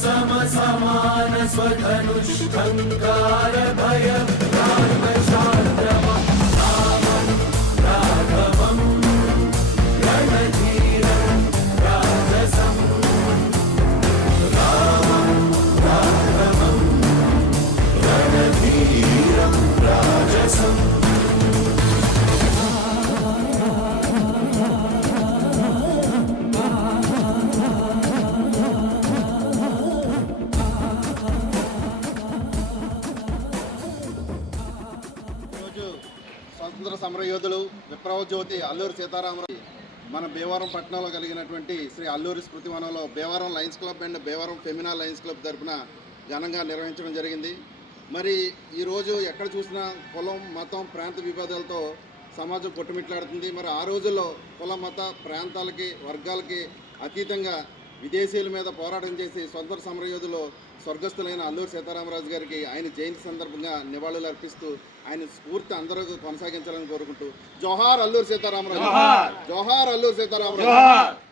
समान स्वधनुष्ठंकार भय స్వతంత్ర సమరయోధులు విప్లవ జ్యోతి అల్లూరి సీతారామరాజు మన భీమవరం పట్టణంలో కలిగినటువంటి శ్రీ అల్లూరి స్మృతి వనంలో Bhimavaram Lions club and Bhimavaram Femina Lions club తరఫున ఘనంగా నిర్వహించడం జరిగింది. మరి ఈరోజు ఎక్కడ చూసినా కులం మతం ప్రాంత విభేదాలతో సమాజం కొట్టుమిట్లాడుతుంది. మరి ఆ రోజుల్లో కుల మత ప్రాంతాలకి వర్గాలకి అతీతంగా విదేశీయుల మీద పోరాటం చేసి స్వతంత్ర సమరయోధులు స్వర్గస్థులైన అల్లూరి సీతారామరాజు గారికి ఆయన జయంతి సందర్భంగా నివాళులు అర్పిస్తూ ఆయన స్ఫూర్తి అందరూ కొనసాగించాలని కోరుకుంటూ జోహార్ అల్లూరి సీతారామరాజు, జోహార్ అల్లూరి సీతారామరాజు.